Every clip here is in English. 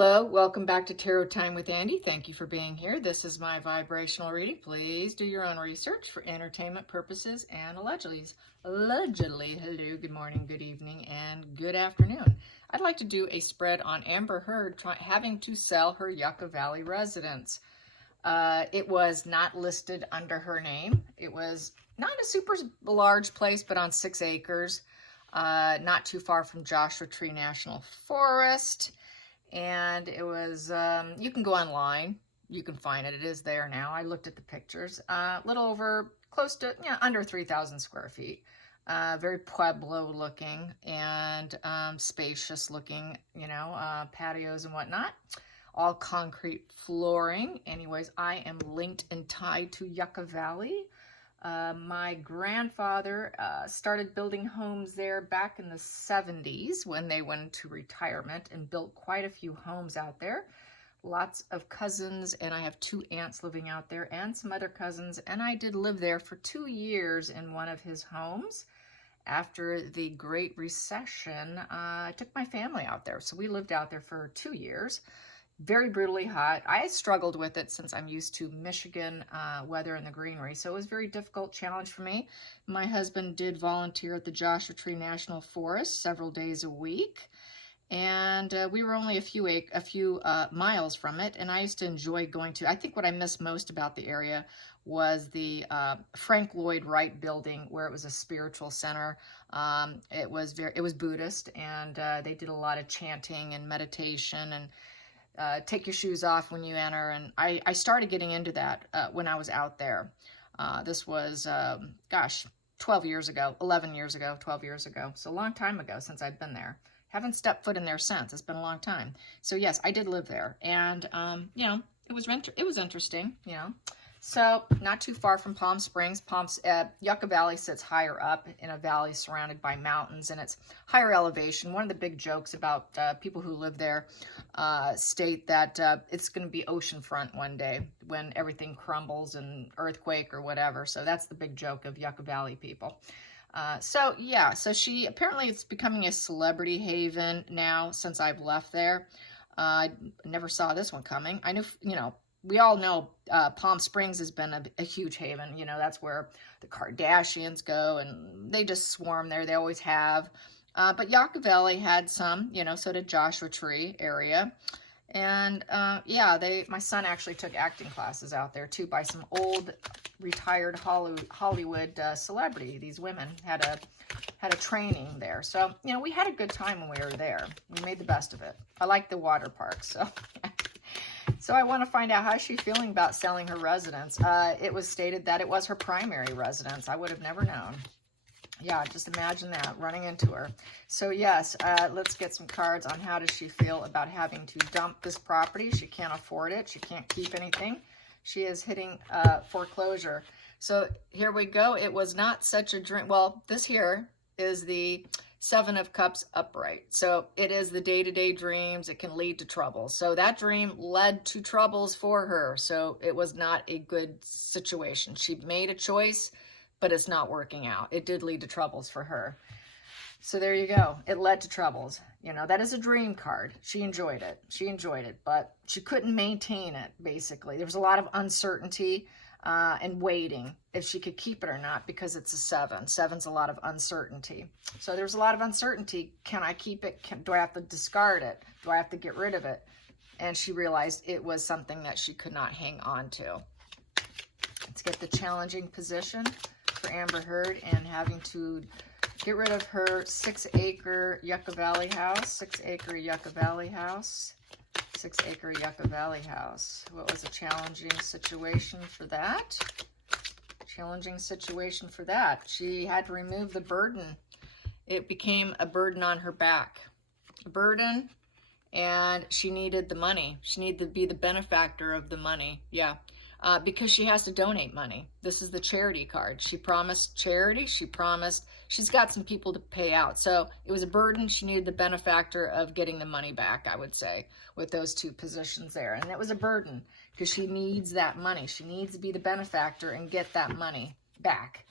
Hello, welcome back to Tarot Time with Andy. Thank you for being here. This is my vibrational reading. Please do your own research for entertainment purposes and allegedly. Hello, good morning, good evening, and good afternoon. I'd like to do a spread on Amber Heard having to sell her Yucca Valley residence. It was not listed under her name. It was not a super large place, but on 6 acres, not too far from Joshua Tree National Forest. And it was, you can go online, you can find it, it is there now. I looked at the pictures, a little over, close to, under 3,000 square feet. Very Pueblo looking and spacious looking, patios and whatnot. All concrete flooring. Anyways, I am linked and tied to Yucca Valley. My grandfather started building homes there back in the 70s when they went into retirement and built quite a few homes out there. Lots of cousins, and I have 2 aunts living out there and some other cousins, and I did live there for 2 years in one of his homes. After the Great Recession, I took my family out there, so we lived out there for 2 years. Very brutally hot. I struggled with it since I'm used to Michigan weather and the greenery, so it was a very difficult challenge for me. My husband did volunteer at the Joshua Tree National Forest several days a week, and we were only a few miles from it, and I used to enjoy going to. I think what I miss most about the area was the Frank Lloyd Wright building, where it was a spiritual center. It was Buddhist, and they did a lot of chanting and meditation and take your shoes off when you enter, and I started getting into that when I was out there. This was, 12 years ago, 11 years ago, 12 years ago. So a long time ago since I've been there. Haven't stepped foot in there since. It's been a long time. So yes, I did live there, and it was interesting, So not too far from Palm Springs. Yucca Valley sits higher up in a valley surrounded by mountains, and it's higher elevation. One of the big jokes about people who live there state that it's going to be oceanfront one day when everything crumbles and earthquake or whatever. So that's the big joke of Yucca Valley people. So she apparently it's becoming a celebrity haven now since I've left there. I never saw this one coming. I knew, we all know Palm Springs has been a huge haven. That's where the Kardashians go, and they just swarm there. They always have. But Yucca Valley had some, so did Joshua Tree area. And my son actually took acting classes out there too by some old retired Hollywood celebrity. These women had a training there. So, we had a good time when we were there. We made the best of it. I like the water park, so... So I want to find out how she's feeling about selling her residence. It was stated that it was her primary residence. I would have never known. Yeah, just imagine that, running into her. So yes, let's get some cards on how does she feel about having to dump this property. She can't afford it. She can't keep anything. She is hitting foreclosure. So here we go. It was not such a dream. Well, this here is the 7 of Cups upright. So it is the day-to-day dreams. It can lead to trouble. So that dream led to troubles for her. So it was not a good situation. She made a choice, but it's not working out. It did lead to troubles for her. So there you go. It led to troubles. That is a dream card. She enjoyed it. But she couldn't maintain it, basically. There was a lot of uncertainty and waiting if she could keep it or not, because it's a 7. 7's a lot of uncertainty. So there's a lot of uncertainty. Can I keep it? Do I have to discard it? Do I have to get rid of it? And she realized it was something that she could not hang on to. Let's get the challenging position for Amber Heard and having to get rid of her 6-acre Yucca Valley house. 6-acre Yucca Valley house. 6-acre Yucca Valley house. What was a challenging situation for that? Challenging situation for that. She had to remove the burden. It became a burden on her back. A burden, and she needed the money. She needed to be the benefactor of the money. Yeah. Because she has to donate money. This is the charity card. She promised charity. She's got some people to pay out. So it was a burden. She needed the benefactor of getting the money back, I would say, with those 2 positions there. And it was a burden because she needs that money. She needs to be the benefactor and get that money back,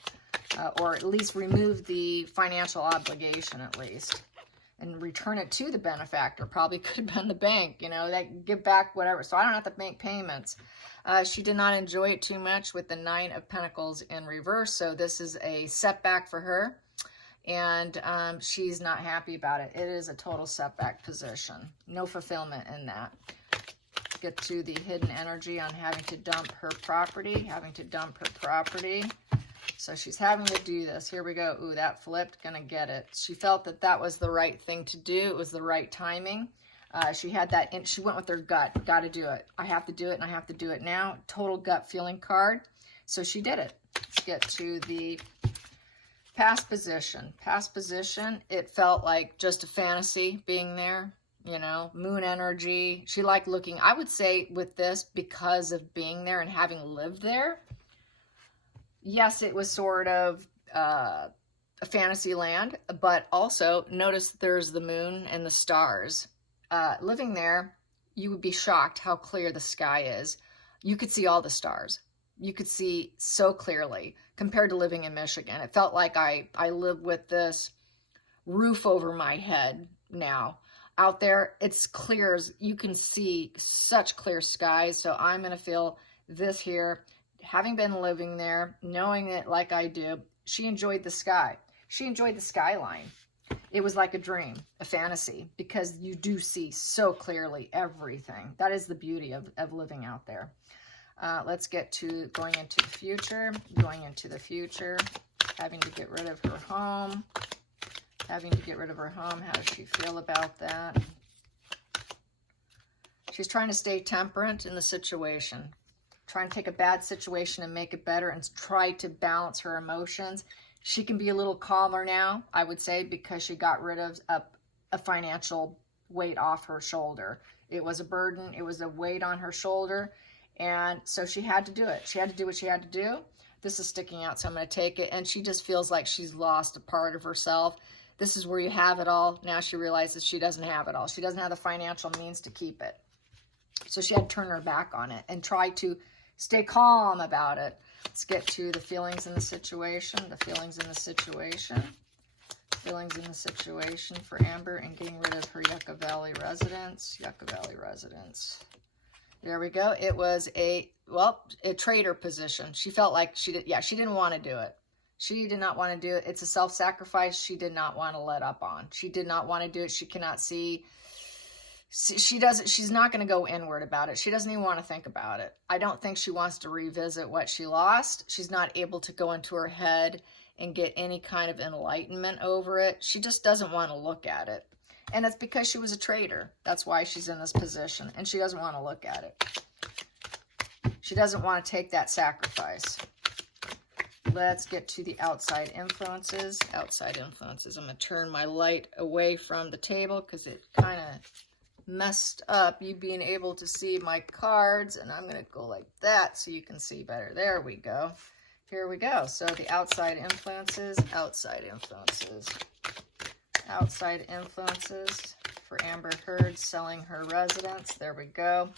or at least remove the financial obligation at least. and return it to the benefactor. Probably could have been the bank, you know, that give back whatever. So I don't have to make payments. She did not enjoy it too much with the Nine of Pentacles in reverse. So this is a setback for her. And she's not happy about it. It is a total setback position. No fulfillment in that. Get to the hidden energy on having to dump her property. So she's having to do this. Here we go. Ooh, that flipped. Gonna get it. She felt that that was the right thing to do. It was the right timing. She had that, and she went with her gut. Got to do it. I have to do it, and I have to do it now. Total gut feeling card. So she did it. Let's get to the past position. Past position, it felt like just a fantasy being there. You know, moon energy. She liked looking, I would say with this, because of being there and having lived there. Yes, it was sort of a fantasy land, but also notice there's the moon and the stars. Living there, you would be shocked how clear the sky is. You could see all the stars. You could see so clearly compared to living in Michigan. It felt like I live with this roof over my head now. Out there, it's clear. You can see such clear skies. So I'm going to feel this here. Having been living there, knowing it like I do, she enjoyed the sky. She enjoyed the skyline. It was like a dream, a fantasy, because you do see so clearly everything. That is the beauty of living out there. Let's get to going into the future. Going into the future, having to get rid of her home. Having to get rid of her home. How does she feel about that? She's trying to stay temperate in the situation. Trying to take a bad situation and make it better and try to balance her emotions. She can be a little calmer now, I would say, because she got rid of a financial weight off her shoulder. It was a burden. It was a weight on her shoulder. And so she had to do it. She had to do what she had to do. This is sticking out, so I'm going to take it. And she just feels like she's lost a part of herself. This is where you have it all. Now she realizes she doesn't have it all. She doesn't have the financial means to keep it. So she had to turn her back on it and try to stay calm about it. Let's get to the feelings in the situation. The feelings in the situation. Feelings in the situation for Amber and getting rid of her Yucca Valley residence. Yucca Valley residence. There we go. It was a trader position. She felt like she didn't want to do it. She did not want to do it. It's a self-sacrifice she did not want to let up on. She did not want to do it. She cannot see. She's not going to go inward about it. She doesn't even want to think about it. I don't think she wants to revisit what she lost. She's not able to go into her head and get any kind of enlightenment over it. She just doesn't want to look at it. And it's because she was a traitor. That's why she's in this position. And she doesn't want to look at it. She doesn't want to take that sacrifice. Let's get to the outside influences. Outside influences. I'm going to turn my light away from the table because it kind of messed up you being able to see my cards, and I'm going to go like that so you can see better. There we go. Here we go. So the outside influences for Amber Heard selling her residence. There we go.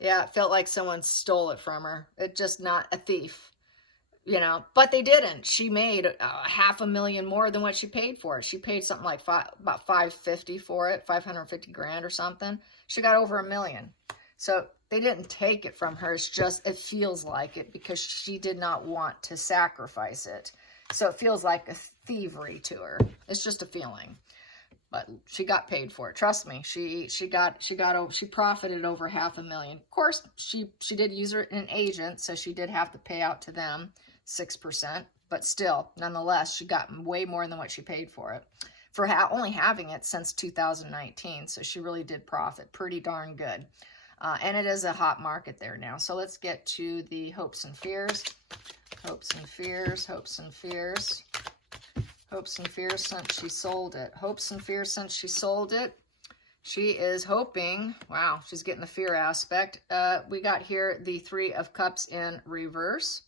Yeah, it felt like someone stole it from her. It's just not a thief, you know, but they didn't. She made $500,000 more than what she paid for it. She paid something like about $550 for it, 550 grand or something. She got over $1 million. So they didn't take it from her. It's just, it feels like it because she did not want to sacrifice it. So it feels like a thievery to her. It's just a feeling. But she got paid for it. Trust me. She profited over $500,000. Of course, she did use an agent, so she did have to pay out to them 6%. But still, nonetheless, she got way more than what she paid for it. For only having it since 2019. So she really did profit pretty darn good. And it is a hot market there now. So let's get to the hopes and fears. Hopes and fears, hopes and fears. Hopes and fears since she sold it. Hopes and fears since she sold it. She is hoping, wow, she's getting the fear aspect. We got here the Three of Cups in reverse.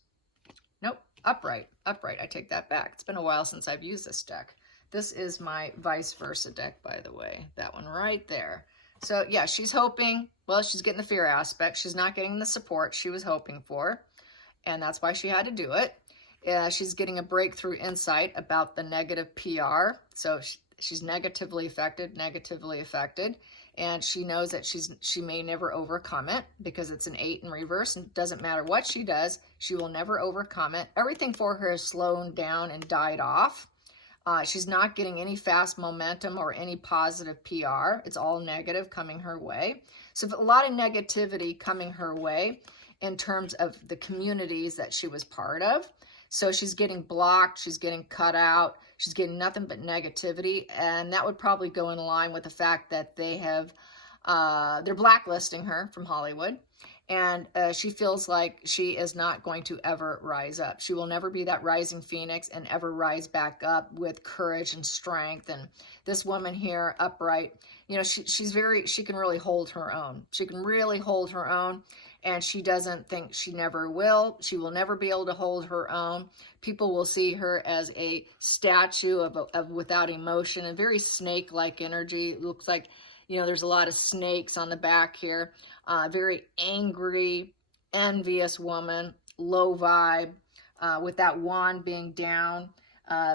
Nope, upright, upright. I take that back. It's been a while since I've used this deck. This is my vice versa deck, by the way. That one right there. So yeah, she's hoping, well, she's getting the fear aspect. She's not getting the support she was hoping for. And that's why she had to do it. She's getting a breakthrough insight about the negative PR. So She's negatively affected, and she knows that she may never overcome it because it's an 8 in reverse, and it doesn't matter what she does, she will never overcome it. Everything for her has slowed down and died off. She's not getting any fast momentum or any positive PR. It's all negative coming her way. So a lot of negativity coming her way in terms of the communities that she was part of. So she's getting blocked, she's getting cut out, she's getting nothing but negativity, and that would probably go in line with the fact that they have, they're blacklisting her from Hollywood, and she feels like she is not going to ever rise up. She will never be that rising phoenix and ever rise back up with courage and strength. And this woman here, upright, you know, she can really hold her own. She can really hold her own. And she doesn't think she never will. She will never be able to hold her own. People will see her as a statue of without emotion, and very snake-like energy. It looks like, you know, there's a lot of snakes on the back here. Very angry, envious woman, low vibe, with that wand being down,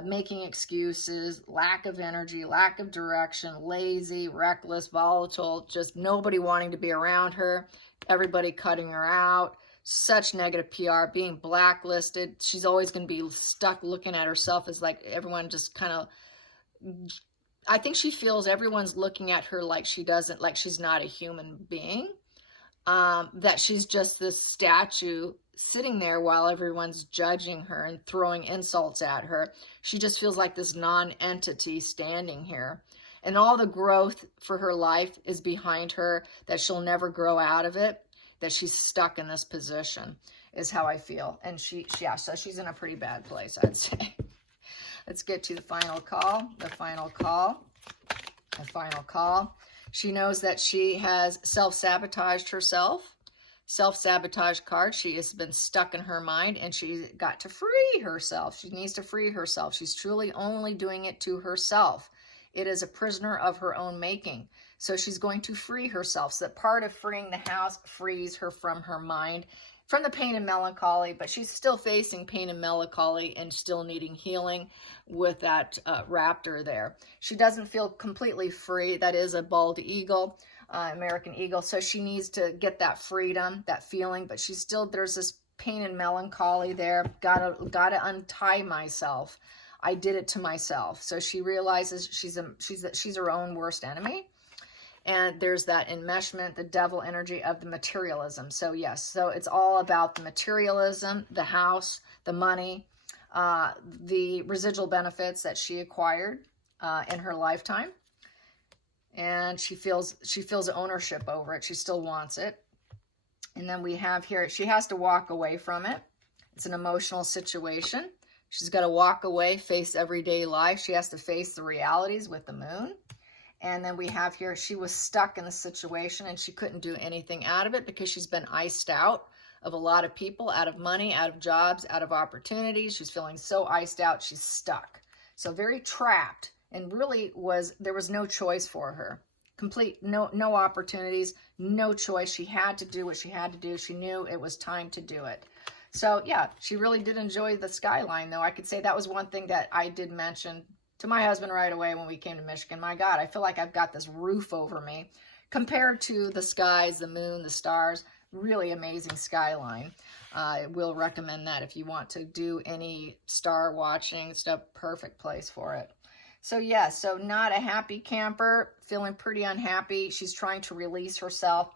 making excuses, lack of energy, lack of direction, lazy, reckless, volatile, just nobody wanting to be around her. Everybody cutting her out, such negative PR, being blacklisted. She's always going to be stuck looking at herself as like everyone just kind of, I think she feels everyone's looking at her like she's not a human being, that she's just this statue sitting there while everyone's judging her and throwing insults at her. She just feels like this non-entity standing here. And all the growth for her life is behind her, that she'll never grow out of it, that she's stuck in this position, is how I feel. And so she's in a pretty bad place, I'd say. Let's get to the final call, the final call. She knows that she has self-sabotaged herself. Self-sabotage card. She has been stuck in her mind, and she's got to free herself. She needs to free herself. She's truly only doing it to herself. It is a prisoner of her own making. So she's going to free herself. So that part of freeing the house frees her from her mind, from the pain and melancholy, but she's still facing pain and melancholy and still needing healing with that raptor there. She doesn't feel completely free. That is a bald eagle, American eagle. So she needs to get that freedom, that feeling, but she's still, there's this pain and melancholy there. Gotta untie myself. I did it to myself. So she realizes she's her own worst enemy. And there's that enmeshment, the devil energy of the materialism. So yes, so it's all about the materialism, the house, the money, the residual benefits that she acquired in her lifetime. And she feels ownership over it. She still wants it. And then we have here, she has to walk away from it. It's an emotional situation. She's got to walk away, face everyday life. She has to face the realities with the moon. And then we have here, she was stuck in the situation and she couldn't do anything out of it because she's been iced out of a lot of people, out of money, out of jobs, out of opportunities. She's feeling so iced out, she's stuck. So very trapped, and really there was no choice for her. No opportunities, no choice. She had to do what she had to do. She knew it was time to do it. So yeah, she really did enjoy the skyline, though. I could say that was one thing that I did mention to my husband right away when we came to Michigan. My God, I feel like I've got this roof over me compared to the skies, the moon, the stars. Really amazing skyline. I will recommend that if you want to do any star watching. It's a perfect place for it. So yeah, so not a happy camper, feeling pretty unhappy. She's trying to release herself.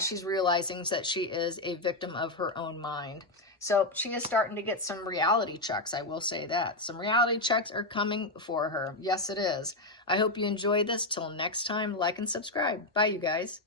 She's realizing that she is a victim of her own mind. So she is starting to get some reality checks, I will say that. Some reality checks are coming for her. Yes, it is. I hope you enjoyed this. Till next time, like and subscribe. Bye, you guys.